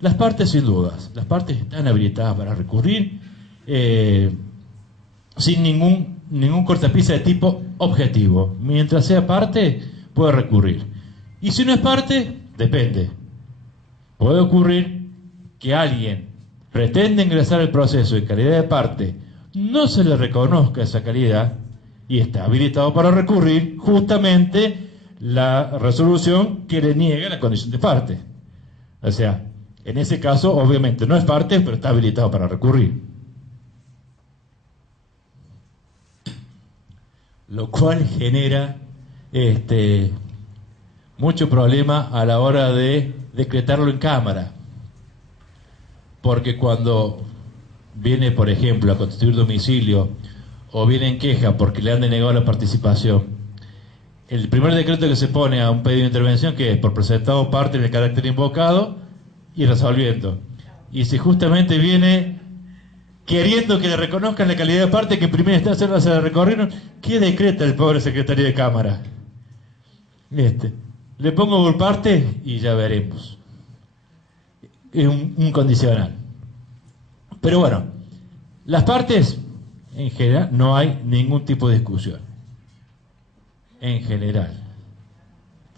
Las partes, sin dudas, las partes están habilitadas para recurrir sin ningún cortapisa de tipo objetivo. Mientras sea parte, puede recurrir. Y si no es parte, depende. Puede ocurrir que alguien pretenda ingresar al proceso en calidad de parte, no se le reconozca esa calidad y está habilitado para recurrir justamente la resolución que le niega la condición de parte. O sea, en ese caso, obviamente no es parte, pero está habilitado para recurrir. Lo cual genera mucho problema a la hora de decretarlo en Cámara. Porque cuando viene, por ejemplo, a constituir domicilio o viene en queja porque le han denegado la participación, el primer decreto que se pone a un pedido de intervención, que es por presentado parte en el carácter invocado y resolviendo. Y si justamente viene queriendo que le reconozcan la calidad de parte que en primera instancia se la recorrieron, ¿qué decreta el pobre secretario de Cámara? Le pongo por parte y ya veremos. Es un condicional. Pero bueno, las partes, en general, no hay ningún tipo de discusión. En general.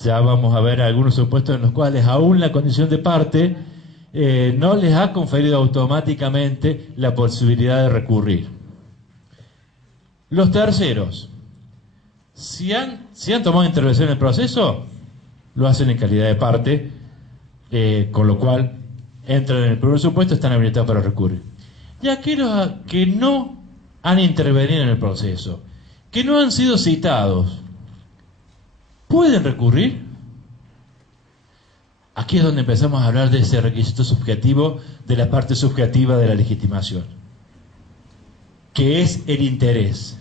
Ya vamos a ver algunos supuestos en los cuales aún la condición de parte no les ha conferido automáticamente la posibilidad de recurrir. Los terceros, si han tomado intervención en el proceso, lo hacen en calidad de parte, con lo cual entran en el primer supuesto, están habilitados para recurrir. Y aquellos que no han intervenido en el proceso, que no han sido citados, ¿pueden recurrir? Aquí es donde empezamos a hablar de ese requisito subjetivo, de la parte subjetiva de la legitimación, que es el interés.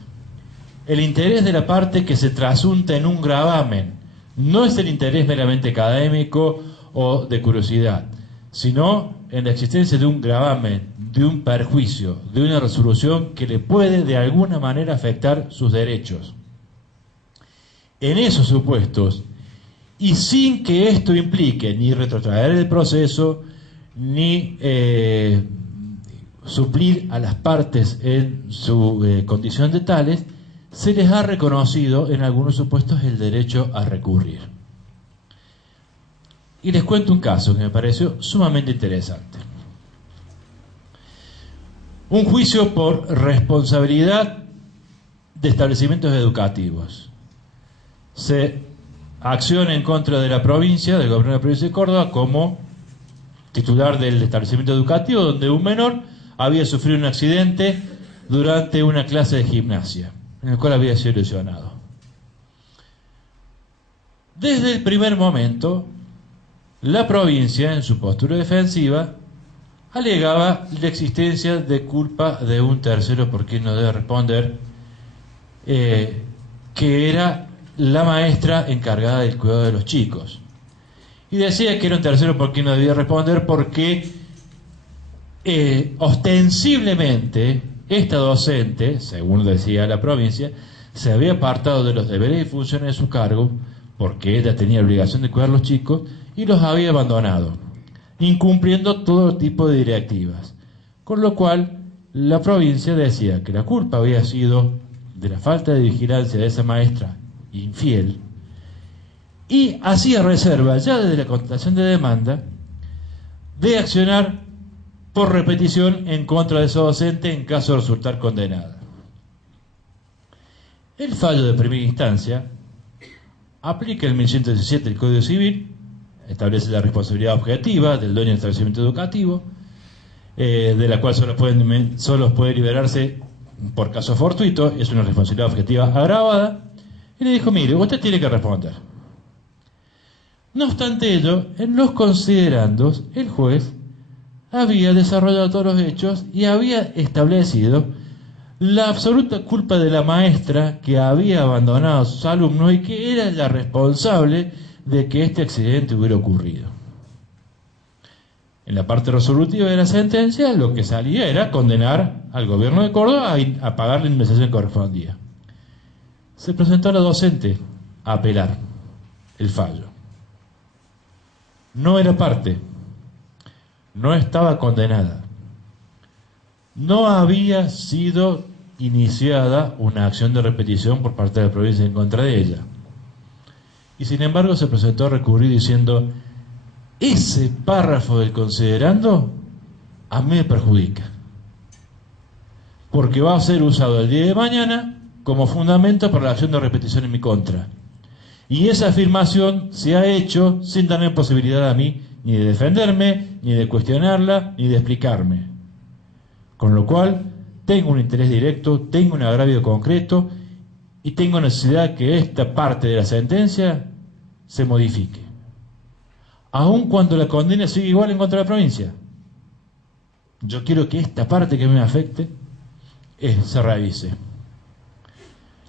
El interés de la parte que se trasunta en un gravamen. No es el interés meramente académico o de curiosidad, sino en la existencia de un gravamen, de un perjuicio, de una resolución que le puede de alguna manera afectar sus derechos. En esos supuestos, y sin que esto implique ni retrotraer el proceso, ni suplir a las partes en su condición de tales, se les ha reconocido en algunos supuestos el derecho a recurrir. Y les cuento un caso que me pareció sumamente interesante. Un juicio por responsabilidad de establecimientos educativos. Se acciona en contra de la provincia, del gobierno de la provincia de Córdoba, como titular del establecimiento educativo, donde un menor había sufrido un accidente durante una clase de gimnasia, en el cual había sido lesionado. Desde el primer momento, la provincia, en su postura defensiva, alegaba la existencia de culpa de un tercero por quien no debe responder, que era la maestra encargada del cuidado de los chicos. Y decía que era un tercero por quien no debía responder porque ostensiblemente esta docente, según decía la provincia, se había apartado de los deberes y funciones de su cargo porque ella tenía obligación de cuidar a los chicos y los había abandonado, incumpliendo todo tipo de directivas. Con lo cual, la provincia decía que la culpa había sido de la falta de vigilancia de esa maestra infiel y hacía reserva, ya desde la contestación de demanda, de accionar por repetición en contra de esa docente en caso de resultar condenada. El fallo de primera instancia aplica el 1117 del Código Civil, establece la responsabilidad objetiva del dueño del establecimiento educativo, de la cual solo puede liberarse por caso fortuito, es una responsabilidad objetiva agravada, y le dijo, mire, usted tiene que responder. No obstante ello, en los considerandos, el juez había desarrollado todos los hechos y había establecido la absoluta culpa de la maestra que había abandonado a sus alumnos y que era la responsable de que este accidente hubiera ocurrido. En la parte resolutiva de la sentencia, lo que salía era condenar al gobierno de Córdoba a pagar la indemnización que correspondía. Se presentó a la docente a apelar el fallo. No era parte. no estaba condenada. No había sido iniciada una acción de repetición por parte de la provincia en contra de ella. Y sin embargo se presentó a recurrir diciendo: ese párrafo del considerando a mí me perjudica, porque va a ser usado el día de mañana como fundamento para la acción de repetición en mi contra. Y esa afirmación se ha hecho sin darme posibilidad a mí ni de defenderme, ni de cuestionarla, ni de explicarme. Con lo cual, tengo un interés directo, tengo un agravio concreto y tengo necesidad que esta parte de la sentencia se modifique. Aun cuando la condena sigue igual en contra de la provincia. Yo quiero que esta parte que me afecte se revise.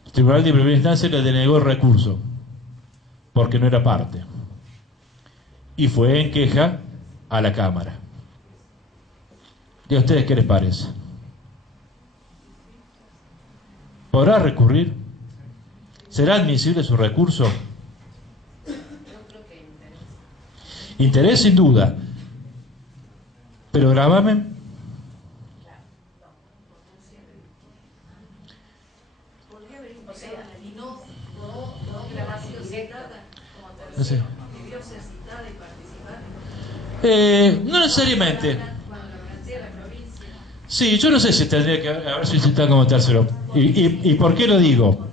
El Tribunal de Primera Instancia le denegó el recurso porque no era parte. Y fue en queja a la Cámara. ¿Y a ustedes qué les parece? ¿Podrá recurrir? ¿Será admisible su recurso? Interés sin duda. ¿Pero gravamen? No sé. No necesariamente. Sí, yo no sé si tendría que haber solicitado como tercero. ¿Y por qué lo digo?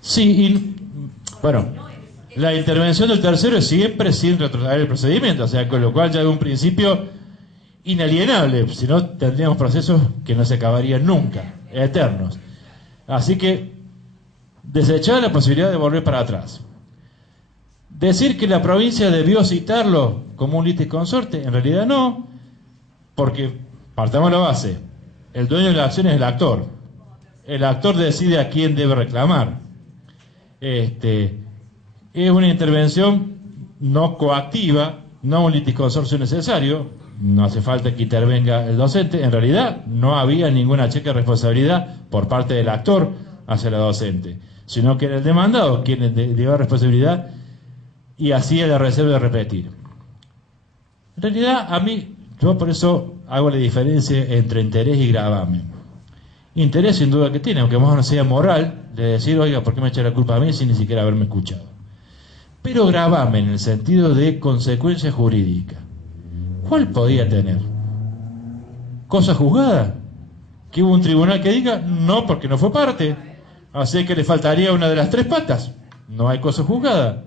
Sí, y bueno, la intervención del tercero es siempre sin retrotraer el procedimiento, o sea, con lo cual ya hay un principio inalienable, si no tendríamos procesos que no se acabarían nunca, eternos. Así que desechar la posibilidad de volver para atrás. Decir que la provincia debió citarlo como un litisconsorte, en realidad no, porque partamos de la base, el dueño de la acción es el actor decide a quién debe reclamar. Es una intervención no coactiva, no un litisconsorcio necesario, no hace falta que intervenga el docente, en realidad no había ninguna cheque de responsabilidad por parte del actor hacia la docente, sino que era el demandado quien llevaba responsabilidad y hacía la reserva de repetir. En realidad, a mí, yo por eso hago la diferencia entre interés y gravamen. Interés sin duda que tiene, aunque más no sea moral, de decir, oiga, ¿por qué me echa la culpa a mí sin ni siquiera haberme escuchado? Pero gravamen en el sentido de consecuencia jurídica. ¿Cuál podía tener? ¿Cosa juzgada? ¿Que hubo un tribunal que diga? No, porque no fue parte. Así que le faltaría una de las tres patas. No hay cosa juzgada.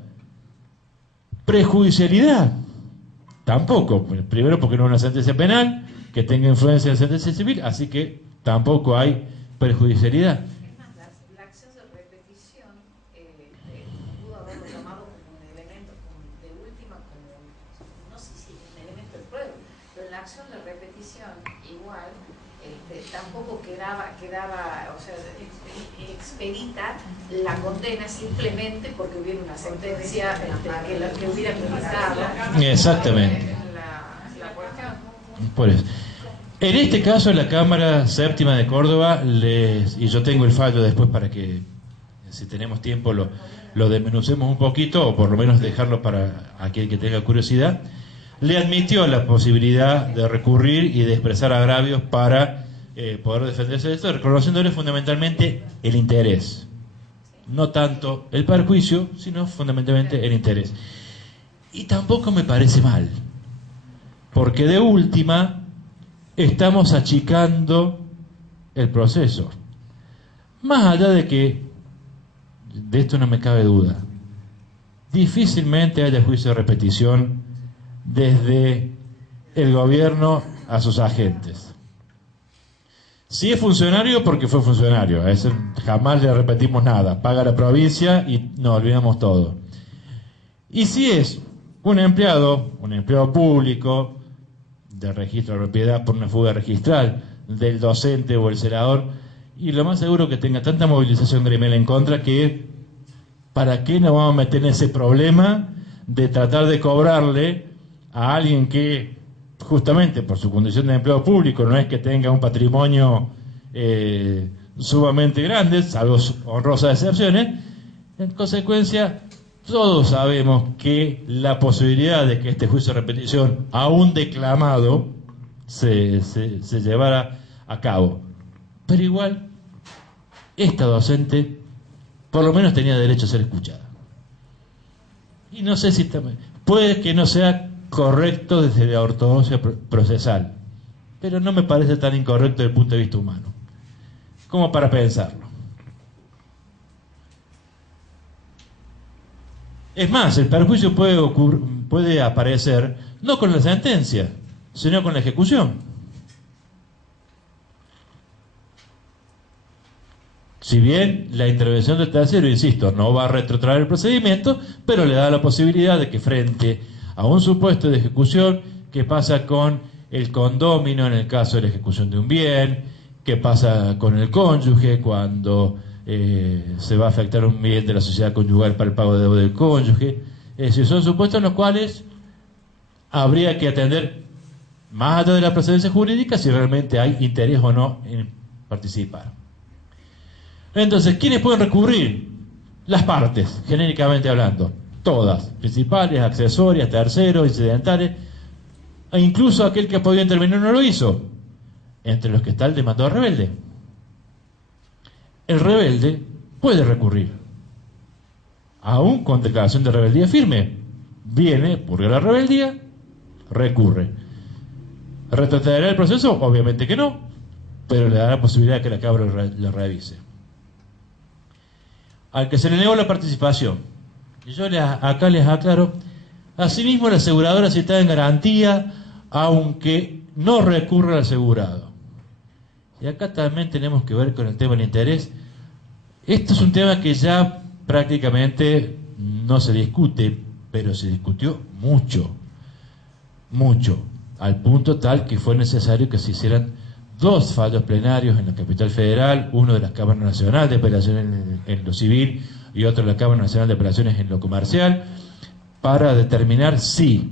¿Prejudicialidad? Tampoco. Primero porque no es una sentencia penal que tenga influencia en sentencia civil, así que tampoco hay perjudicialidad. Es más, la acción de repetición pudo haberlo tomado como un elemento de última, no sé si es un elemento de prueba, pero en la acción de repetición igual tampoco quedaba, o sea, expedita la condena simplemente porque hubiera una sentencia que hubiera limitado. Exactamente. La cuestión. Por eso. En este caso, la Cámara Séptima de Córdoba, y yo tengo el fallo después para que, si tenemos tiempo, lo desmenucemos un poquito, o por lo menos dejarlo para aquel que tenga curiosidad, le admitió la posibilidad de recurrir y de expresar agravios para poder defenderse de esto, reconociéndole fundamentalmente el interés. No tanto el perjuicio, sino fundamentalmente el interés. Y tampoco me parece mal, porque de última estamos achicando el proceso. Más allá de que, de esto no me cabe duda, difícilmente haya juicio de repetición desde el gobierno a sus agentes. Si es funcionario, porque fue funcionario, a ese jamás le repetimos nada, paga la provincia y nos olvidamos todo. Y si es un empleado público, de registro de propiedad por una fuga registral, del docente o el senador, y lo más seguro que tenga tanta movilización gremial en contra que ¿para qué nos vamos a meter en ese problema de tratar de cobrarle a alguien que justamente por su condición de empleado público no es que tenga un patrimonio sumamente grande, salvo honrosas excepciones, En consecuencia, todos sabemos que la posibilidad de que este juicio de repetición, aún declamado, se llevara a cabo. Pero igual, esta docente por lo menos tenía derecho a ser escuchada. Y no sé si puede que no sea correcto desde la ortodoxia procesal, pero no me parece tan incorrecto desde el punto de vista humano como para pensarlo. Es más, el perjuicio puede aparecer no con la sentencia, sino con la ejecución. Si bien la intervención del tercero, insisto, no va a retrotraer el procedimiento, pero le da la posibilidad de que frente a un supuesto de ejecución, ¿qué pasa con el condómino en el caso de la ejecución de un bien? ¿Qué pasa con el cónyuge cuando se va a afectar un bien de la sociedad conyugal para el pago de deuda del cónyuge? Es decir, son supuestos en los cuales habría que atender más allá de la procedencia jurídica si realmente hay interés o no en participar. Entonces, ¿quiénes pueden recurrir? Las partes, genéricamente hablando, todas, principales, accesorias, terceros, incidentales, e incluso aquel que podía intervenir no lo hizo, entre los que está el demandado rebelde. El rebelde puede recurrir, aún con declaración de rebeldía firme. Viene, purga la rebeldía, recurre. ¿Retrotraerá el proceso? Obviamente que no, pero le da la posibilidad de que la Cámara lo revise. Al que se le negó la participación, y yo acá les aclaro, asimismo la aseguradora sí está en garantía, aunque no recurra al asegurado. Y acá también tenemos que ver con el tema del interés. Esto es un tema que ya prácticamente no se discute, pero se discutió mucho, al punto tal que fue necesario que se hicieran 2 fallos plenarios en la capital federal, uno de la Cámara Nacional de Apelaciones en lo civil y otro de la Cámara Nacional de Apelaciones en lo comercial, para determinar si,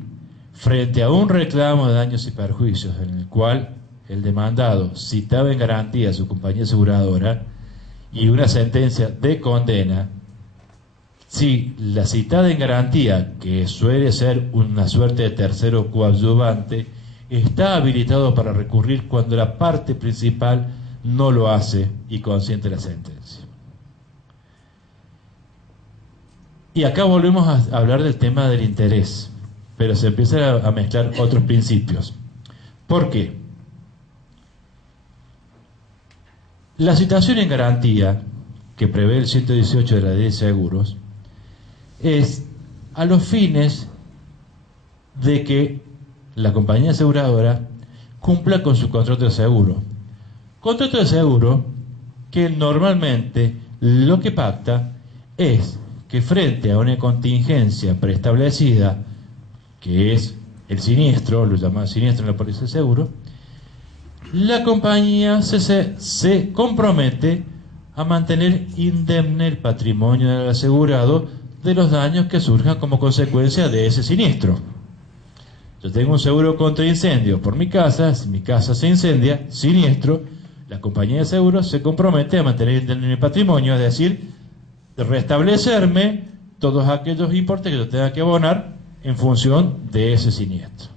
frente a un reclamo de daños y perjuicios en el cual el demandado citaba en garantía a su compañía aseguradora y una sentencia de condena, si la citada en garantía, que suele ser una suerte de tercero coadyuvante, está habilitado para recurrir cuando la parte principal no lo hace y consiente la sentencia. Y acá volvemos a hablar del tema del interés, pero se empiezan a mezclar otros principios. ¿Por qué? La citación en garantía, que prevé el 118 de la Ley de Seguros, es a los fines de que la compañía aseguradora cumpla con su contrato de seguro. Contrato de seguro que normalmente lo que pacta es que frente a una contingencia preestablecida, que es el siniestro, lo llaman siniestro en la póliza de seguro, la compañía se compromete a mantener indemne el patrimonio del asegurado de los daños que surjan como consecuencia de ese siniestro. Yo tengo un seguro contra incendio por mi casa, si mi casa se incendia, siniestro, la compañía de seguros se compromete a mantener indemne mi patrimonio, es decir, restablecerme todos aquellos importes que yo tenga que abonar en función de ese siniestro.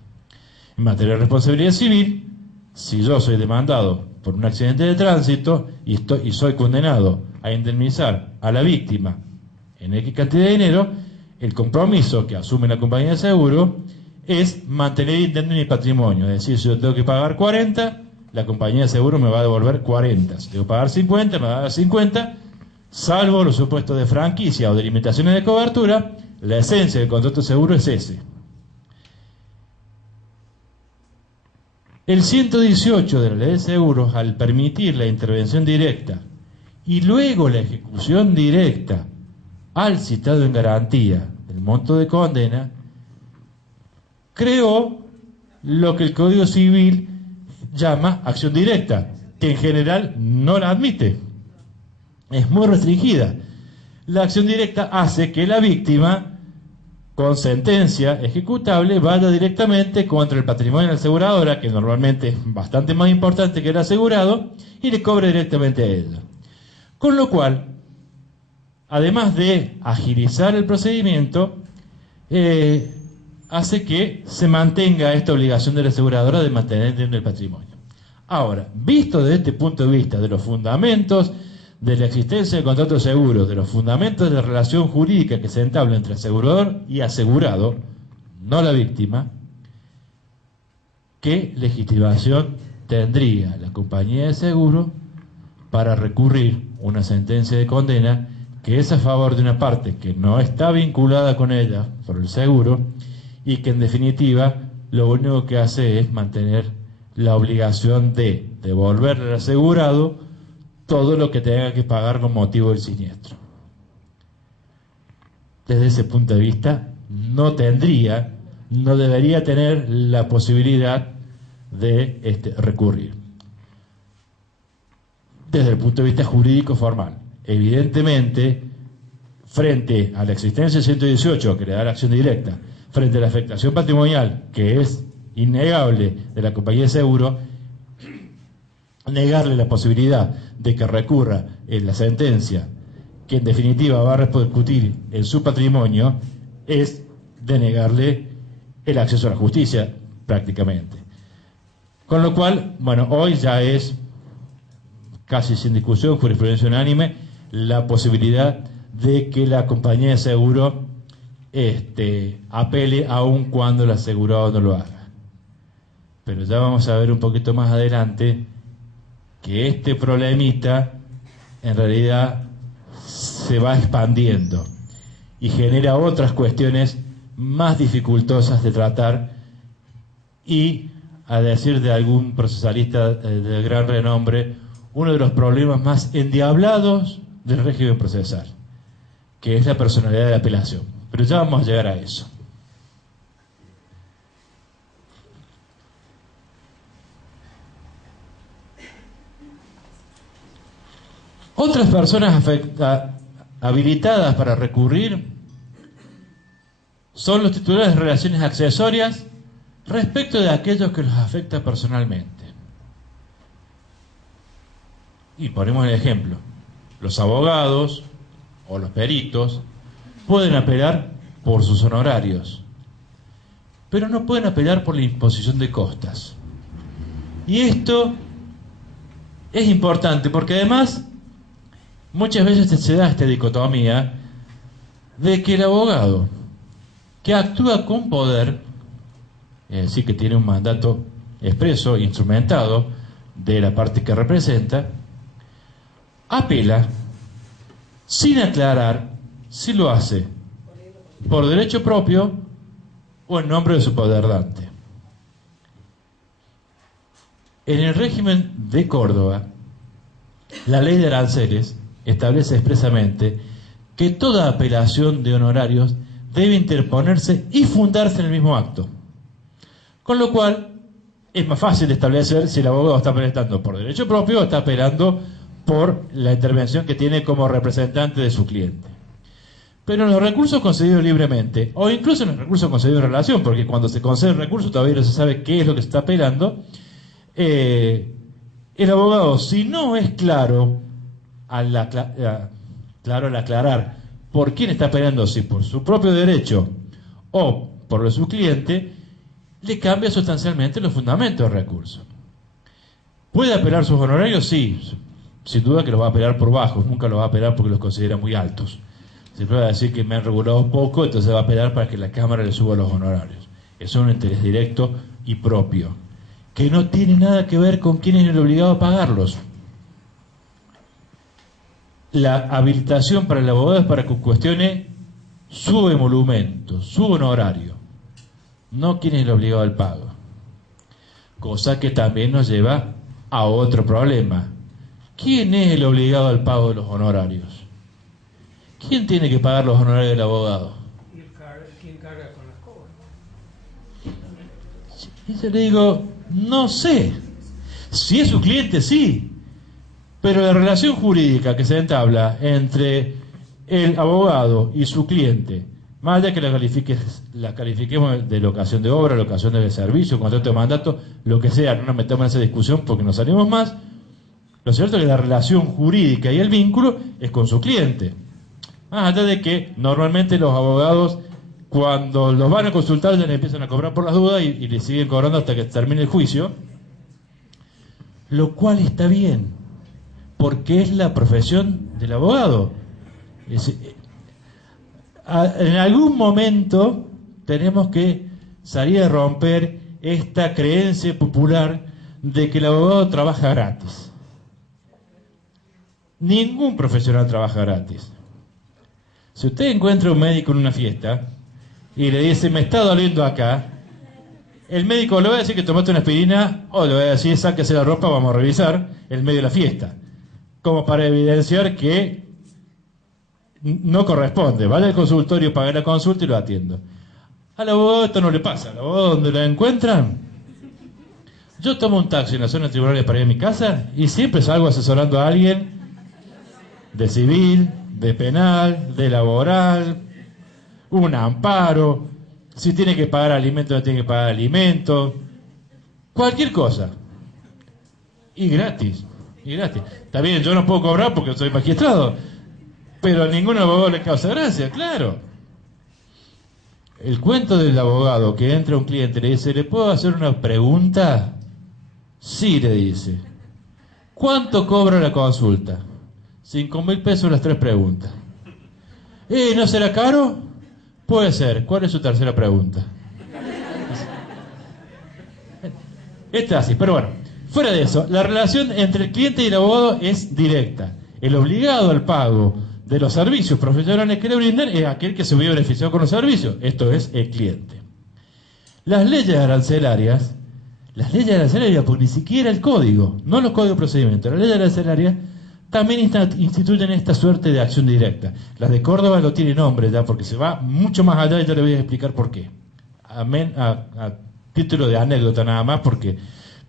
En materia de responsabilidad civil, si yo soy demandado por un accidente de tránsito y soy condenado a indemnizar a la víctima en X cantidad de dinero, el compromiso que asume la compañía de seguro es mantener indemne mi patrimonio. Es decir, si yo tengo que pagar 40, la compañía de seguro me va a devolver 40. Si tengo que pagar 50, me va a dar 50, salvo los supuestos de franquicia o de limitaciones de cobertura. La esencia del contrato de seguro es ese. El 118 de la Ley de Seguros, al permitir la intervención directa y luego la ejecución directa al citado en garantía del monto de condena, creó lo que el Código Civil llama acción directa, que en general no la admite. Es muy restringida. La acción directa hace que la víctima, con sentencia ejecutable, vaya directamente contra el patrimonio de la aseguradora, que normalmente es bastante más importante que el asegurado, y le cobre directamente a ella. Con lo cual, además de agilizar el procedimiento, hace que se mantenga esta obligación de la aseguradora de mantener el patrimonio. Ahora, visto desde este punto de vista de los fundamentos de la existencia de contratos seguros, de los fundamentos de la relación jurídica que se entabla entre asegurador y asegurado, no la víctima, ¿qué legitimación tendría la compañía de seguro para recurrir una sentencia de condena que es a favor de una parte que no está vinculada con ella por el seguro y que en definitiva lo único que hace es mantener la obligación de devolverle al asegurado todo lo que tenga que pagar con motivo del siniestro? Desde ese punto de vista, no debería tener la posibilidad de recurrir. Desde el punto de vista jurídico formal, evidentemente, frente a la existencia del 118 que le da la acción directa, frente a la afectación patrimonial que es innegable de la compañía de seguro, negarle la posibilidad de que recurra en la sentencia que en definitiva va a repercutir en su patrimonio es denegarle el acceso a la justicia prácticamente. Con lo cual, bueno, hoy ya es casi sin discusión, jurisprudencia unánime, la posibilidad de que la compañía de seguro apele aun cuando el asegurado no lo haga. Pero ya vamos a ver un poquito más adelante que este problemita en realidad se va expandiendo y genera otras cuestiones más dificultosas de tratar y, a decir de algún procesalista de gran renombre, uno de los problemas más endiablados del régimen procesal, que es la personalidad de la apelación. Pero ya vamos a llegar a eso. Otras personas habilitadas para recurrir son los titulares de relaciones accesorias respecto de aquellos que los afecta personalmente. Y ponemos el ejemplo: los abogados o los peritos pueden apelar por sus honorarios, pero no pueden apelar por la imposición de costas. Y esto es importante porque además muchas veces se da esta dicotomía de que el abogado que actúa con poder, es decir, que tiene un mandato expreso, instrumentado de la parte que representa, apela sin aclarar si lo hace por derecho propio o en nombre de su poder dante. En el régimen de Córdoba, la ley de aranceles establece expresamente que toda apelación de honorarios debe interponerse y fundarse en el mismo acto. Con lo cual, es más fácil establecer si el abogado está apelando por derecho propio o está apelando por la intervención que tiene como representante de su cliente. Pero en los recursos concedidos libremente, o incluso en los recursos concedidos en relación, porque cuando se concede un recurso todavía no se sabe qué es lo que se está apelando, el abogado, si no es claro al aclarar por quién está apelando, si por su propio derecho o por lo de su cliente, le cambia sustancialmente los fundamentos del recurso. ¿Puede apelar sus honorarios? Sí, sin duda que los va a apelar por bajos, nunca los va a apelar porque los considera muy altos. Siempre va a decir que me han regulado poco, entonces va a apelar para que la Cámara le suba los honorarios. Eso es un interés directo y propio, que no tiene nada que ver con quién es el obligado a pagarlos. La habilitación para el abogado es para que cuestione su emolumento, su honorario, no quién es el obligado al pago. Cosa que también nos lleva a otro problema. ¿Quién es el obligado al pago de los honorarios? ¿Quién tiene que pagar los honorarios del abogado? ¿Quién carga con las cobras? Y yo le digo, no sé. Si es su cliente, sí. Pero la relación jurídica que se entabla entre el abogado y su cliente, más allá que la califiquemos de locación de obra, locación de servicio, contrato de mandato, lo que sea, no nos metamos en esa discusión porque no salimos más, lo cierto es que la relación jurídica y el vínculo es con su cliente. Más allá de que normalmente los abogados, cuando los van a consultar, ya le empiezan a cobrar por las dudas y le siguen cobrando hasta que termine el juicio, lo cual está bien, porque es la profesión del abogado. En algún momento tenemos que salir a romper esta creencia popular de que el abogado trabaja gratis. Ningún profesional trabaja gratis. Si usted encuentra un médico en una fiesta y le dice, me está doliendo acá, el médico le va a decir que tomaste una aspirina, o le va a decir, sáquese la ropa, vamos a revisar el medio de la fiesta, como para evidenciar que no corresponde. Vaya al consultorio, pague la consulta y lo atiendo. Al abogado esto no le pasa. Al abogado, donde lo encuentran, yo tomo un taxi en la zona tributaria para ir a mi casa y siempre salgo asesorando a alguien de civil, de penal, de laboral, un amparo, si tiene que pagar alimentos, no tiene que pagar alimentos, cualquier cosa. Y gratis, y gratis. Está bien, yo no puedo cobrar porque soy magistrado, pero a ningún abogado le causa gracia, claro. El cuento del abogado que entra un cliente y le dice, ¿le puedo hacer una pregunta? Sí, le dice. ¿Cuánto cobra la consulta? 5.000 pesos las 3 preguntas. ¿No será caro? Puede ser. ¿Cuál es su tercera pregunta? Está así, pero bueno. Fuera de eso, la relación entre el cliente y el abogado es directa. El obligado al pago de los servicios profesionales que le brindan es aquel que se ve beneficiado con los servicios. Esto es el cliente. Las leyes arancelarias, porque ni siquiera el código, no los códigos de procedimiento, las leyes arancelarias también instituyen esta suerte de acción directa. Las de Córdoba lo tienen nombre ya, porque se va mucho más allá y ya le voy a explicar por qué. A título de anécdota nada más, porque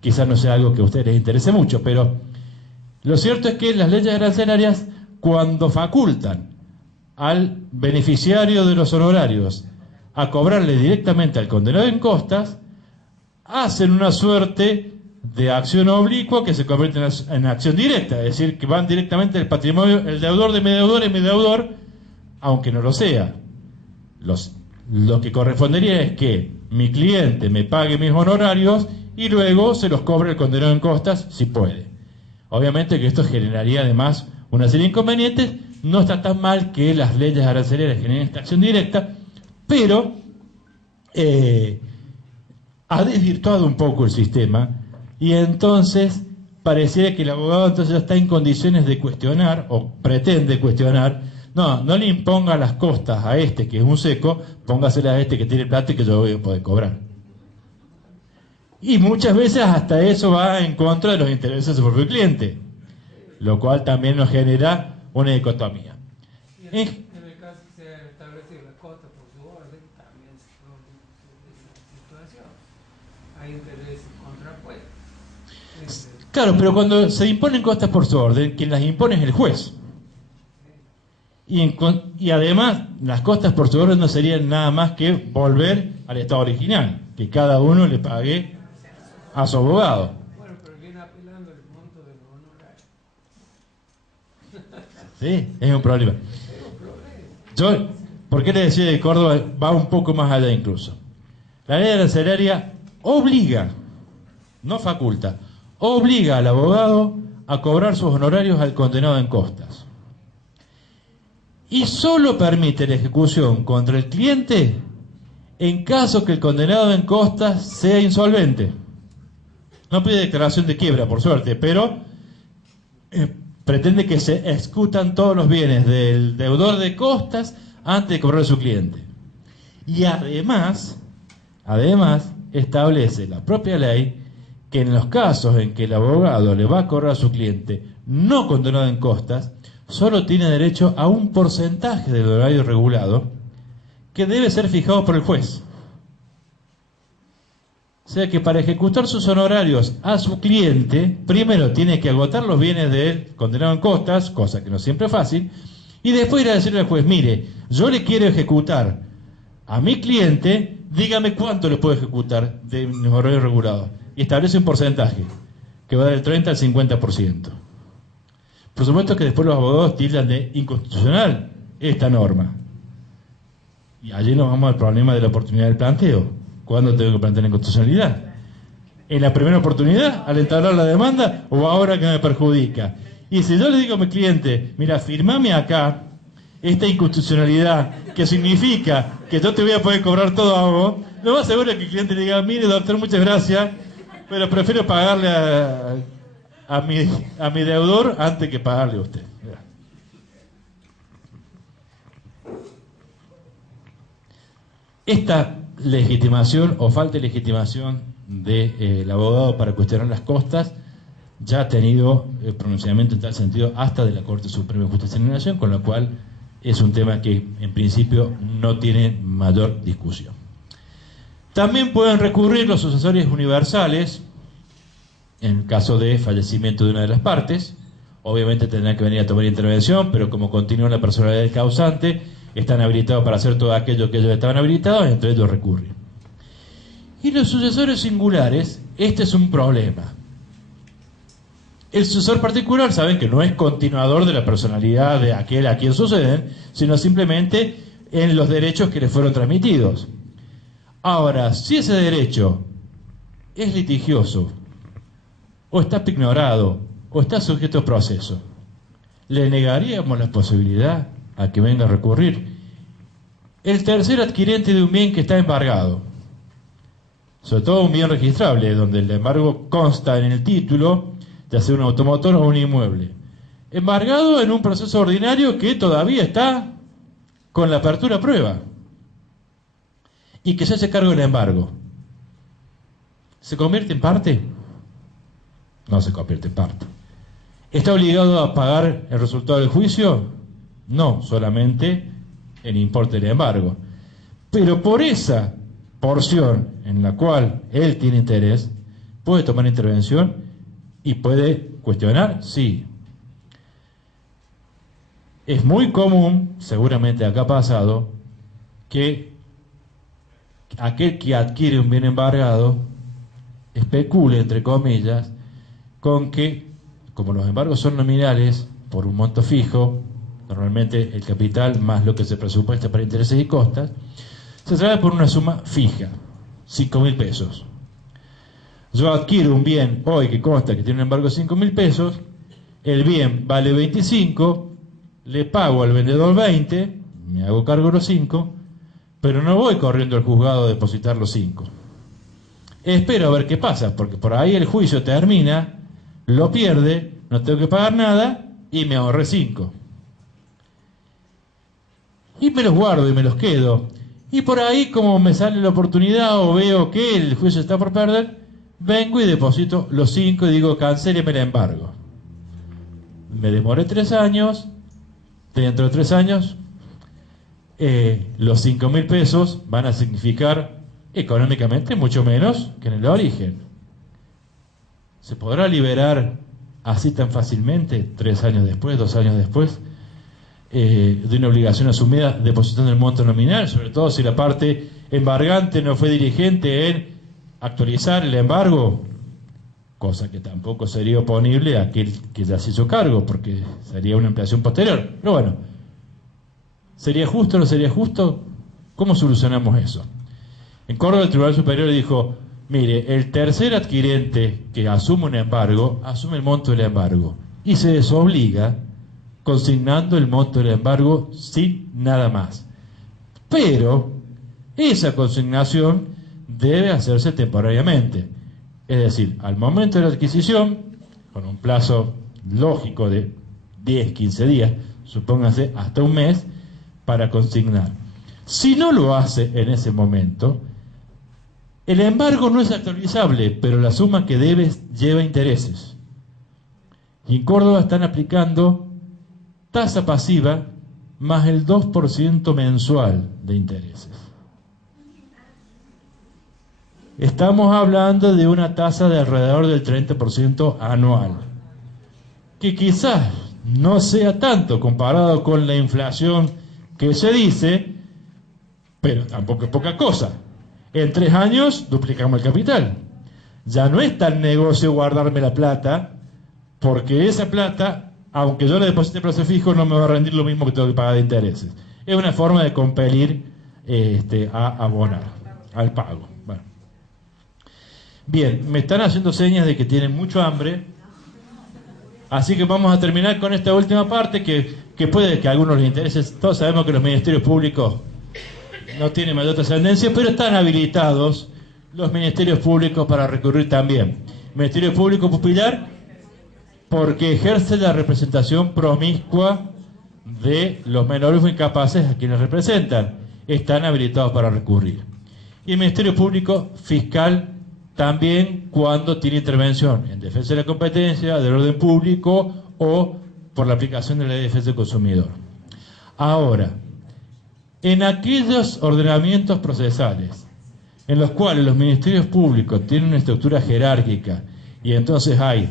quizás no sea algo que a ustedes les interese mucho, pero lo cierto es que las leyes arancelarias, cuando facultan al beneficiario de los honorarios a cobrarle directamente al condenado en costas, hacen una suerte de acción oblicua que se convierte en acción directa, es decir, que van directamente del patrimonio, el deudor de mi deudor es mi deudor, aunque no lo sea. Lo que correspondería es que mi cliente me pague mis honorarios y luego se los cobre el condenado en costas si puede. Obviamente que esto generaría además una serie de inconvenientes. No está tan mal que las leyes arancelarias generen esta acción directa, pero ha desvirtuado un poco el sistema y entonces pareciera que el abogado entonces ya está en condiciones de cuestionar o pretende cuestionar. No le imponga las costas a este que es un seco, póngasela a este que tiene plata y que yo voy a poder cobrar. Y muchas veces hasta eso va en contra de los intereses de su propio cliente, lo cual también nos genera una dicotomía. Y en el caso que se establece la costas por su orden, también se produce esa situación. Hay intereses contrapuestos. Claro, pero cuando se imponen costas por su orden, quien las impone es el juez. Y además, las costas por su orden no serían nada más que volver al estado original, que cada uno le pague a su abogado. Bueno, pero viene apelando el monto de los honorarios. Sí, es un problema. Yo, ¿por qué le decía que Córdoba va un poco más allá incluso? La ley arancelaria obliga, no faculta, obliga al abogado a cobrar sus honorarios al condenado en costas. Y solo permite la ejecución contra el cliente en caso que el condenado en costas sea insolvente. No pide declaración de quiebra, por suerte, pero pretende que se ejecutan todos los bienes del deudor de costas antes de cobrar a su cliente. Y además establece la propia ley que en los casos en que el abogado le va a cobrar a su cliente no condenado en costas, solo tiene derecho a un porcentaje del honorario regulado que debe ser fijado por el juez. O sea que para ejecutar sus honorarios a su cliente, primero tiene que agotar los bienes del condenado en costas, cosa que no siempre es fácil, y después ir a decirle al juez, mire, yo le quiero ejecutar a mi cliente, dígame cuánto le puedo ejecutar de mis honorarios regulados. Y establece un porcentaje, que va del 30 al 50%. Por supuesto que después los abogados tildan de inconstitucional esta norma. Y allí nos vamos al problema de la oportunidad del planteo. ¿Cuándo tengo que plantear inconstitucionalidad? ¿En la primera oportunidad, al entablar la demanda, o ahora que me perjudica? Y si yo le digo a mi cliente, mira, firmame acá esta inconstitucionalidad, que significa que yo te voy a poder cobrar todo a vos, lo más seguro es que el cliente le diga, mire doctor, muchas gracias, pero prefiero pagarle a mi deudor antes que pagarle a usted. Esta legitimación o falta de legitimación del abogado para cuestionar las costas ya ha tenido pronunciamiento en tal sentido hasta de la Corte Suprema de Justicia de la Nación, con lo cual es un tema que en principio no tiene mayor discusión. También pueden recurrir los sucesores universales en caso de fallecimiento de una de las partes. Obviamente tendrán que venir a tomar intervención, pero como continúa la personalidad del causante, están habilitados para hacer todo aquello que ellos estaban habilitados, entre ellos recurren. Y los sucesores singulares, este es un problema. El sucesor particular, saben que no es continuador de la personalidad de aquel a quien suceden, sino simplemente en los derechos que le fueron transmitidos. Ahora, si ese derecho es litigioso, o está ignorado, o está sujeto a proceso, ¿le negaríamos la posibilidad a que venga a recurrir? El tercer adquirente de un bien que está embargado, sobre todo un bien registrable, donde el embargo consta en el título, ya sea un automotor o un inmueble, embargado en un proceso ordinario que todavía está con la apertura a prueba, y que se hace cargo del embargo. ¿Se convierte en parte? No se convierte en parte. ¿Está obligado a pagar el resultado del juicio? No, solamente el importe del embargo. Pero por esa porción en la cual él tiene interés, puede tomar intervención y puede cuestionar, sí. Es muy común, seguramente acá ha pasado, que aquel que adquiere un bien embargado especule, entre comillas, con que, como los embargos son nominales por un monto fijo, normalmente el capital más lo que se presupuesta para intereses y costas, se trae por una suma fija, 5.000 pesos. Yo adquiero un bien hoy que consta que tiene un embargo de 5.000 pesos, el bien vale 25, le pago al vendedor 20, me hago cargo de los 5, pero no voy corriendo al juzgado a depositar los 5. Espero a ver qué pasa, porque por ahí el juicio termina, lo pierde, no tengo que pagar nada y me ahorré 5. Y me los guardo y me los quedo. Y por ahí, como me sale la oportunidad o veo que el juicio está por perder, vengo y deposito los 5 y digo, cancéleme el embargo. Me demoré 3 años, dentro de 3 años, los 5.000 pesos van a significar económicamente mucho menos que en el origen. ¿Se podrá liberar así tan fácilmente, 3 años después, 2 años después, de una obligación asumida depositando el monto nominal? Sobre todo si la parte embargante no fue diligente en actualizar el embargo, cosa que tampoco sería oponible a aquel que ya se hizo cargo, porque sería una ampliación posterior. Pero bueno, ¿sería justo o no sería justo? ¿Cómo solucionamos eso? En Córdoba el Tribunal Superior dijo, mire, el tercer adquirente que asume un embargo, asume el monto del embargo y se desobliga consignando el monto del embargo sin nada más. Pero esa consignación debe hacerse temporariamente. Es decir, al momento de la adquisición, con un plazo lógico de 10, 15 días, supóngase hasta un mes, para consignar. Si no lo hace en ese momento, el embargo no es actualizable, pero la suma que debes lleva intereses. Y en Córdoba están aplicando tasa pasiva más el 2% mensual de intereses. Estamos hablando de una tasa de alrededor del 30% anual, que quizás no sea tanto comparado con la inflación que se dice, pero tampoco es poca cosa. En 3 años duplicamos el capital. Ya no es tan negocio guardarme la plata, porque esa plata aunque yo le deposite plazo fijo, no me va a rendir lo mismo que tengo que pagar de intereses. Es una forma de compelir a abonar, al pago. Bueno. Bien, me están haciendo señas de que tienen mucho hambre, así que vamos a terminar con esta última parte que puede que a algunos les interese. Todos sabemos que los ministerios públicos no tienen mayor trascendencia, pero están habilitados los ministerios públicos para recurrir también. Ministerio Público Pupilar, porque ejerce la representación promiscua de los menores o incapaces a quienes representan. Están habilitados para recurrir. Y el Ministerio Público Fiscal también cuando tiene intervención en defensa de la competencia, del orden público o por la aplicación de la ley de defensa del consumidor. Ahora, en aquellos ordenamientos procesales en los cuales los ministerios públicos tienen una estructura jerárquica y entonces hay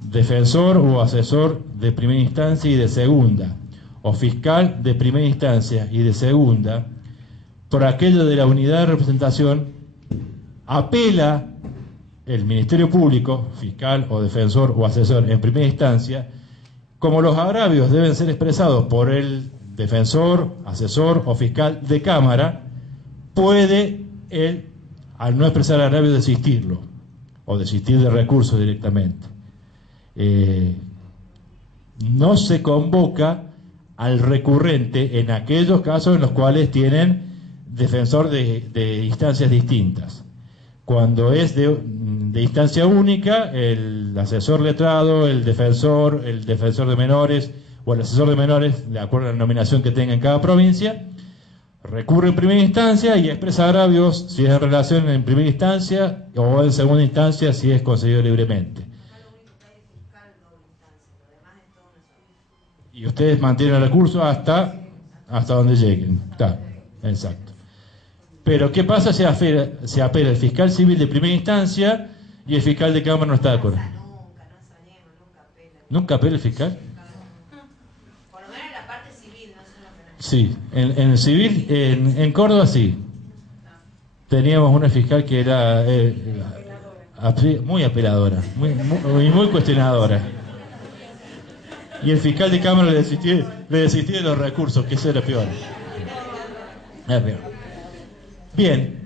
defensor o asesor de primera instancia y de segunda, o fiscal de primera instancia y de segunda, por aquello de la unidad de representación, apela el Ministerio Público, fiscal o defensor o asesor en primera instancia, como los agravios deben ser expresados por el defensor, asesor o fiscal de cámara, puede él, al no expresar agravio, desistirlo, o desistir de recursos directamente. No se convoca al recurrente en aquellos casos en los cuales tienen defensor de instancias distintas. Cuando es de instancia única, el asesor letrado, el defensor de menores o el asesor de menores, de acuerdo a la nominación que tenga en cada provincia, recurre en primera instancia y expresa agravios si es en relación en primera instancia o en segunda instancia si es concedido libremente. Y ustedes mantienen el recurso hasta donde lleguen. Está, exacto. Pero ¿qué pasa si apela el fiscal civil de primera instancia y el fiscal de cámara no está de acuerdo? ¿Nunca apela el fiscal? Por lo menos en la parte civil, no sé lo penal. Sí, en el civil, en Córdoba sí. Teníamos una fiscal que era muy apeladora, muy cuestionadora. Y el fiscal de cámara le desistía de los recursos, que eso era peor. Era peor. Bien,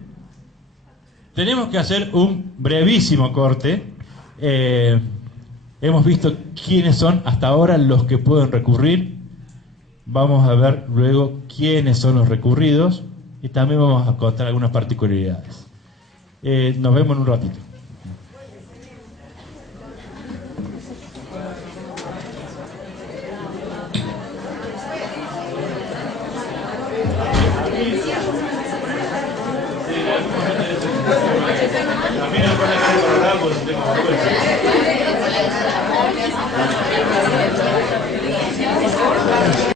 tenemos que hacer un brevísimo corte. Hemos visto quiénes son hasta ahora los que pueden recurrir. Vamos a ver luego quiénes son los recurridos y también vamos a contar algunas particularidades. Nos vemos en un ratito. También